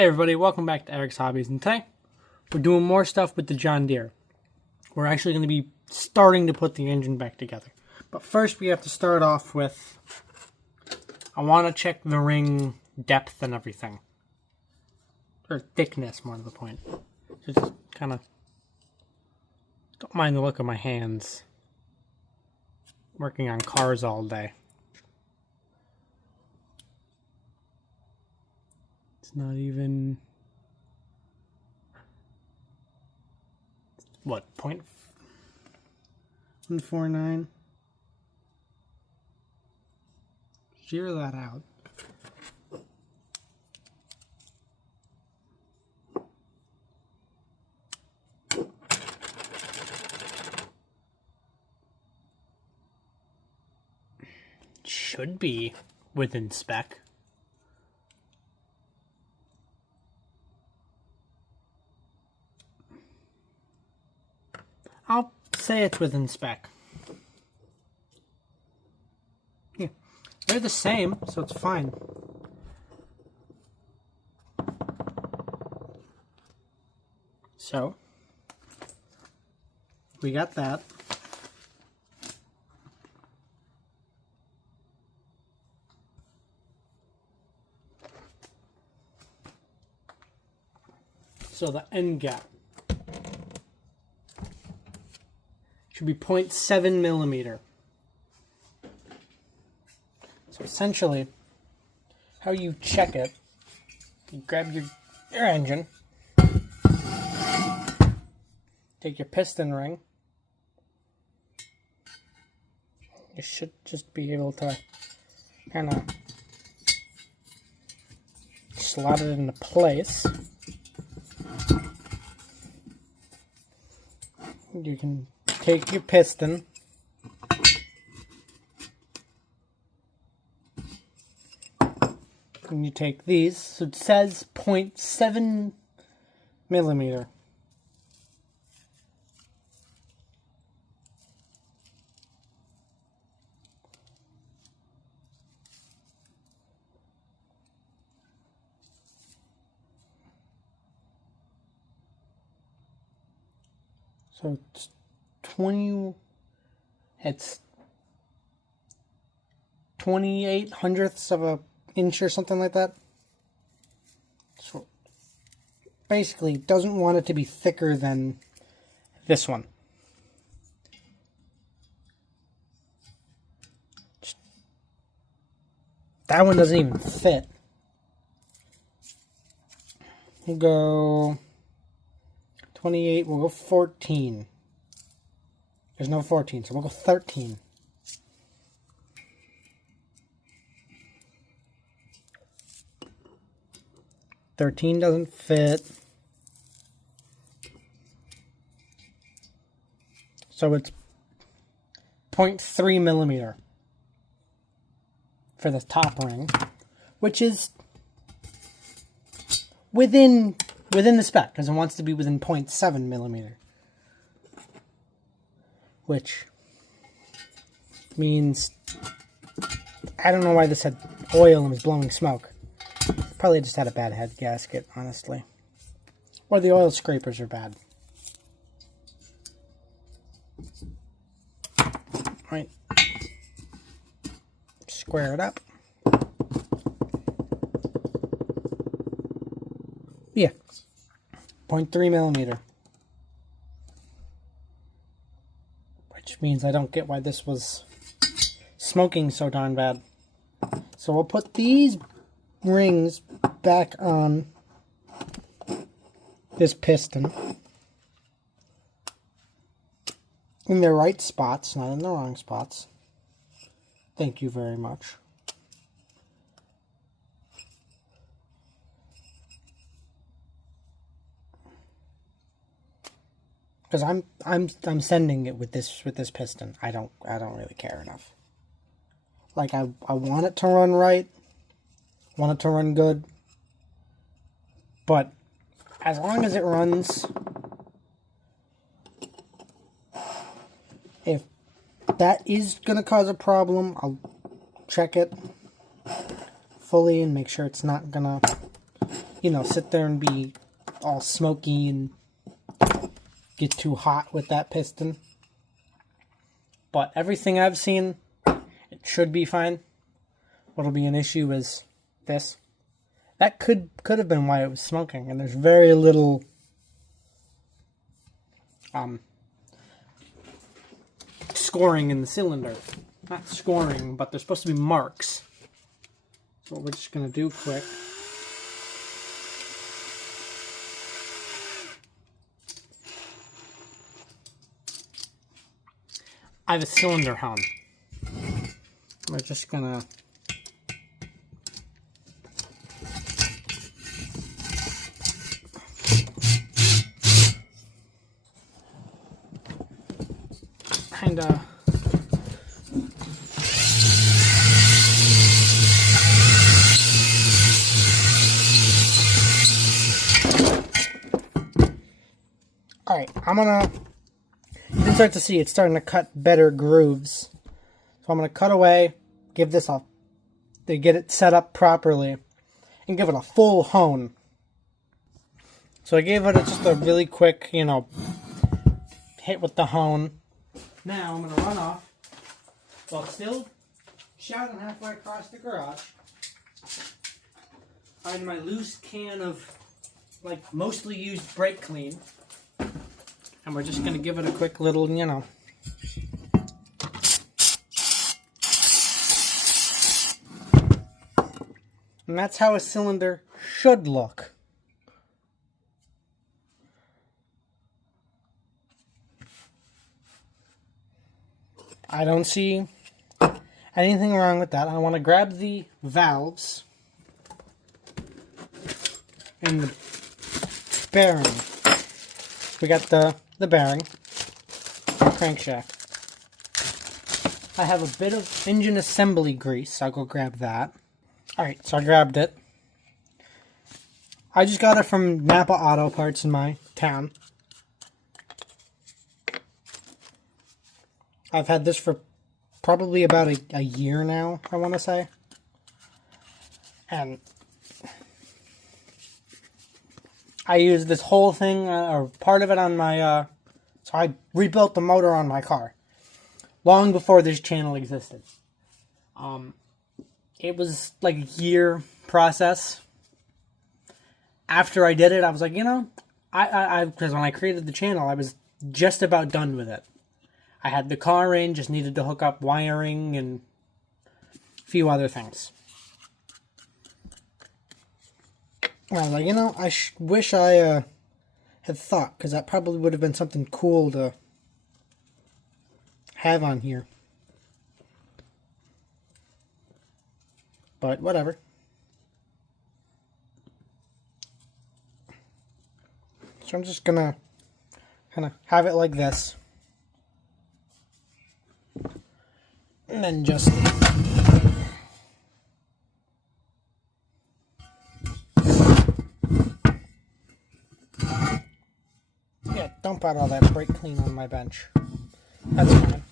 Hey everybody, welcome back to Eric's Hobbies, and today we're doing more stuff with the John Deere. We're actually going to be starting to put the engine back together. But first we have to start off with, I want to check the ring depth and everything. Or thickness, more to the point. So just kind of, don't mind the look of my hands. Working on cars all day. It's not even, what, 0.149? Zero that out. Should be within spec. I'll say it's within spec. Yeah, they're the same, so it's fine. So, we got that. So the end gap should be 0.7 millimeter. So essentially, how you check it, you grab your engine, take your piston ring, you should just be able to kind of slot it into place. You can take your piston, and you take these, so it says 0.7 millimeter. So it's 28 hundredths of an inch or something like that. So basically, doesn't want it to be thicker than this one. That one doesn't even fit. We'll go 28, we'll go 14. There's no 14, so we'll go 13. Thirteen doesn't fit. So it's 0.3 millimeter for the top ring, which is within the spec, because it wants to be within 0.7 millimeter. Which means, I don't know why this had oil and was blowing smoke. Probably just had a bad head gasket, honestly. Or the oil scrapers are bad. Right. Square it up. Yeah. 0.3 millimeter. Which means I don't get why this was smoking so darn bad. So we'll put these rings back on this piston in the right spots, not in the wrong spots. Thank you very much. Because I'm sending it with this piston. I don't really care enough. Like I want it to run right, want it to run good, but as long as it runs, if that is gonna cause a problem, I'll check it fully and make sure it's not gonna you know, sit there and be all smoky and get too hot with that piston. But everything I've seen, it should be fine. What'll be an issue is this. That could have been why it was smoking, and there's very little scoring in the cylinder. Not scoring, but there's supposed to be marks. So what we're just gonna do quick. I have a cylinder hound. We're just gonna kinda alright, you can start to see it's starting to cut better grooves. So I'm gonna cut away, give this to get it set up properly, and give it a full hone. So I gave it just a really quick, you know, hit with the hone. Now I'm going to run off while still shouting halfway across the garage. Find my loose can of, like, mostly used brake clean. And we're just going to give it a quick little, you know. And that's how a cylinder should look. I don't see anything wrong with that. I want to grab the valves and the bearing. We got the bearing, crankshaft. I have a bit of engine assembly grease. I'll go grab that. Alright, so I grabbed it. I just got it from Napa Auto Parts in my town. I've had this for probably about a year now, I want to say. And I used this whole thing, or part of it on my, so I rebuilt the motor on my car. Long before this channel existed. It was like a year process. After I did it, I was like, you know, because when I created the channel, I was just about done with it. I had the car in, just needed to hook up wiring and a few other things. I was like, you know, I wish I had thought, because that probably would have been something cool to have on here. But whatever. So I'm just gonna kind of have it like this. And then just yeah, dump out all that brake clean on my bench. That's fine.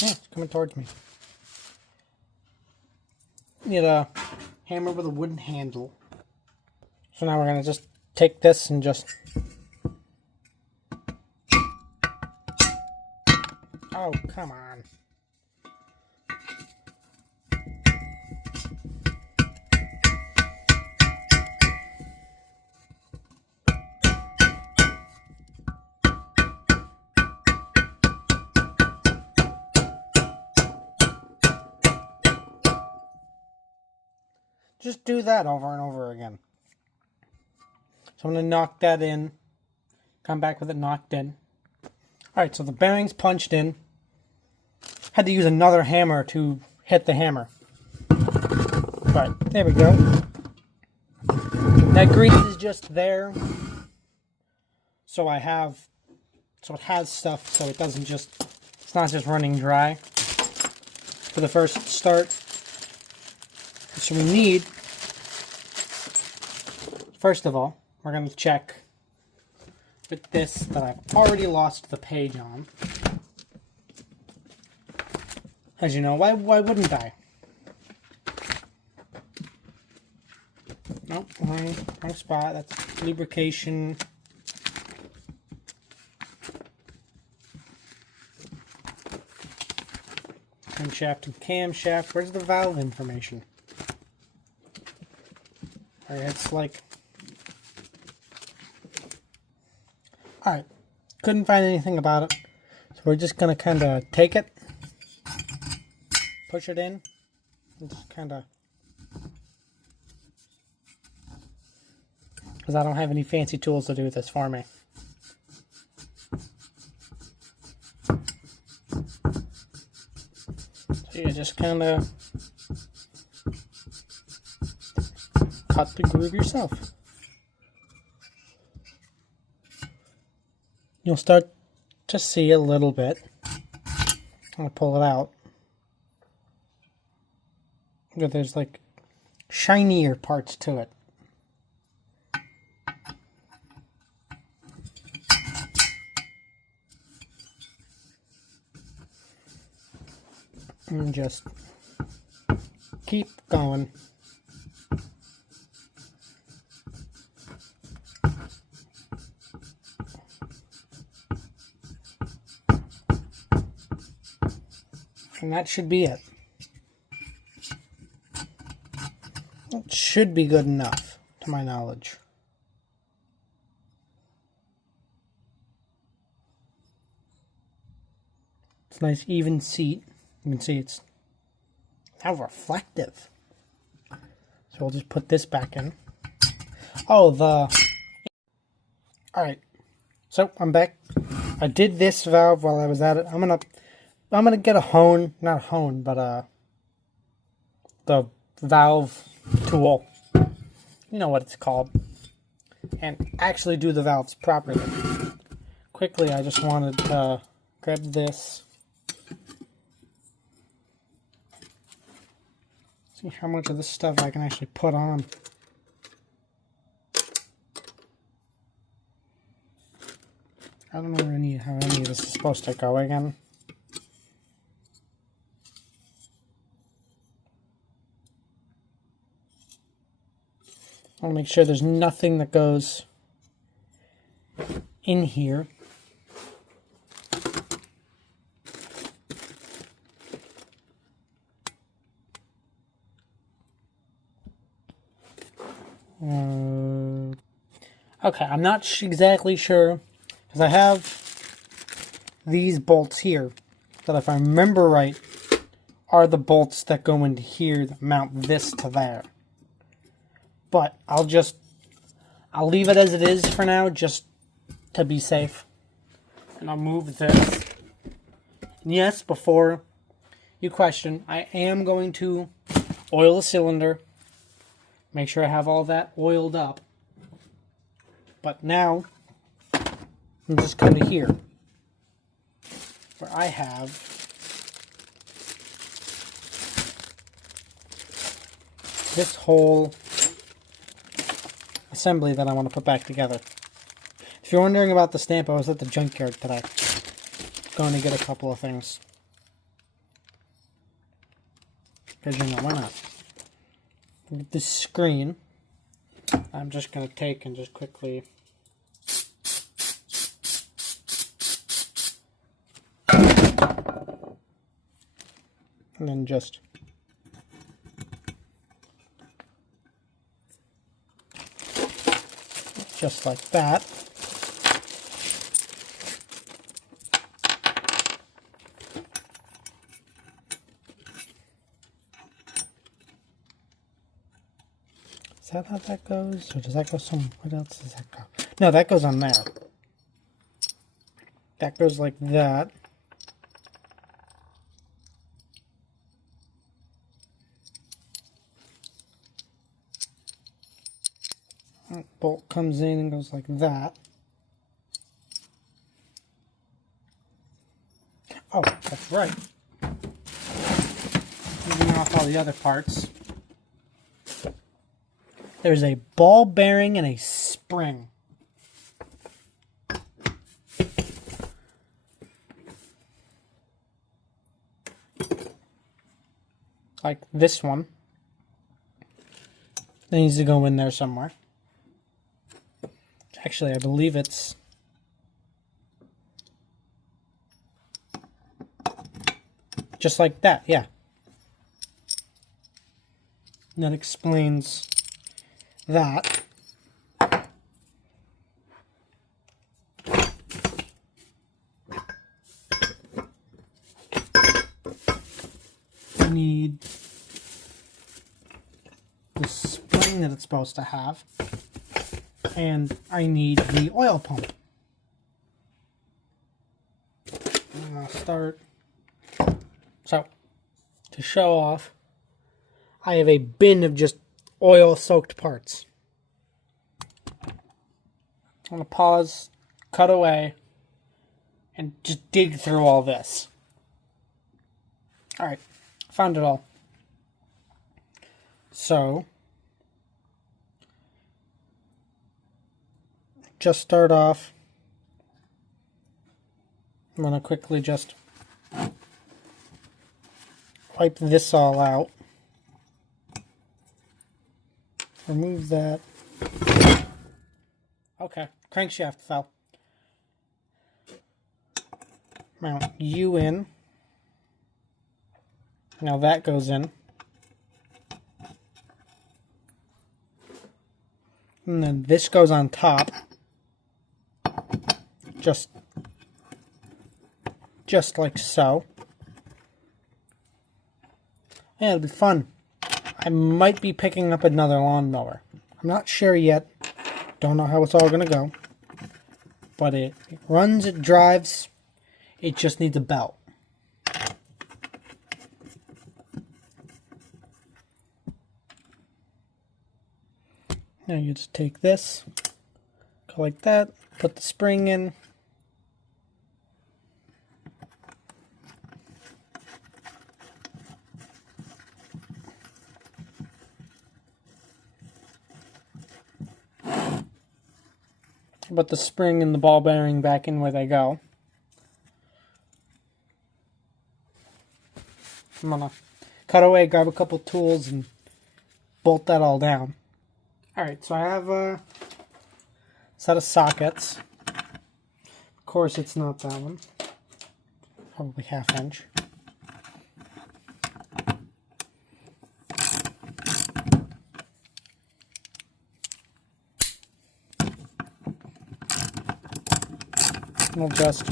Yeah, it's coming towards me. Need a hammer with a wooden handle. So now we're gonna just take this and just oh, come on. Just do that over and over again. So I'm going to knock that in. Come back with it knocked in. Alright, so the bearing's punched in. Had to use another hammer to hit the hammer. But there we go. That grease is just there. So it has stuff so it doesn't just, it's not just running dry for the first start. So we need, first of all, we're going to check with this that I've already lost the page on. As you know, why wouldn't I? Nope, wrong spot. That's lubrication. Crankshaft and camshaft. Where's the valve information? Alright, it's like... Alright, couldn't find anything about it. So we're just going to kind of take it, push it in, and just kind of... Because I don't have any fancy tools to do this for me. So you just kind of cut the groove yourself. You'll start to see a little bit. I'll pull it out. But there's like shinier parts to it. And just keep going. And that should be it. It should be good enough, to my knowledge. It's a nice even seat. You can see it's now reflective. So we'll just put this back in. Oh, Alright. So I'm back. I did this valve while I was at it. I'm gonna get a hone, not a hone, but the valve tool. You know what it's called. And actually do the valves properly. Quickly, I just wanted to grab this. See how much of this stuff I can actually put on. I don't know how any of this is supposed to go again. I want to make sure there's nothing that goes in here. Okay, I'm not exactly sure, because I have these bolts here that, if I remember right, are the bolts that go into here that mount this to there. But I'll leave it as it is for now, just to be safe. And I'll move this. And yes, before you question, I am going to oil the cylinder. Make sure I have all that oiled up. But now, I'm just kind of here, where I have this whole assembly that I want to put back together. If you're wondering about the stamp, I was at the junkyard today, going to get a couple of things. Because, you know, why not? With this screen, I'm just going to take and just quickly and then just like that. Is that how that goes? Or does that go some... What else does that go? No, that goes on there. That goes like that. That bolt comes in and goes like that. Oh, that's right. Moving off all the other parts. There's a ball bearing and a spring. Like this one. That needs to go in there somewhere. Actually, I believe it's... just like that, yeah. And that explains that. I need the spring that it's supposed to have, and I need the oil pump. And I'll start. So, to show off, I have a bin of just oil-soaked parts. I'm going to pause, cut away, and just dig through all this. Alright, found it all. So, just start off. I'm going to quickly just wipe this all out. Remove that. Okay, crankshaft fell. Mount you in. Now that goes in. And then this goes on top. Just like so. Yeah, it'll be fun. I might be picking up another lawnmower. I'm not sure yet. Don't know how it's all going to go. But it runs, it drives. It just needs a belt. Now you just take this, go like that, put the spring in. Put the spring and the ball bearing back in where they go. I'm gonna cut away, grab a couple tools, and bolt that all down. Alright, so I have a set of sockets. Of course, it's not that one. Probably 1/2 inch. We'll just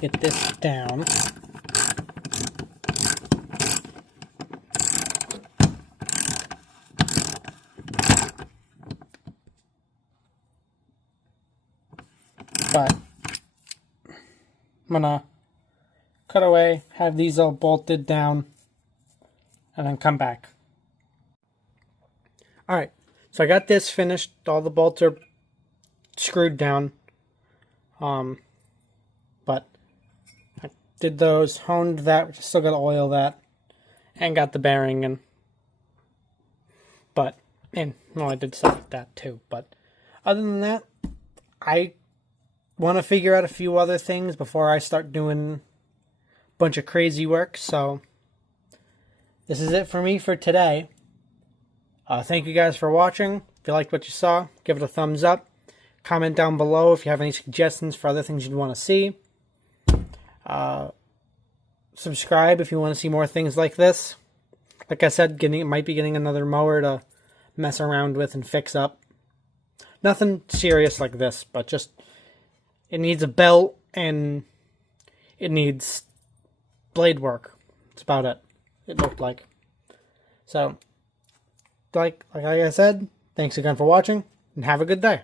get this down. But I'm gonna cut away, have these all bolted down, and then come back. Alright, so I got this finished. All the bolts are screwed down. But I did those, honed that, still got to oil that, and got the bearing in. But, I did stuff with that too. But other than that, I want to figure out a few other things before I start doing a bunch of crazy work. So this is it for me for today. Thank you guys for watching. If you liked what you saw, give it a thumbs up. Comment down below if you have any suggestions for other things you'd want to see. Subscribe if you want to see more things like this. Like I said, might be getting another mower to mess around with and fix up. Nothing serious like this, but just it needs a belt and it needs blade work. That's about it. It looked like. So, like I said, thanks again for watching, and have a good day.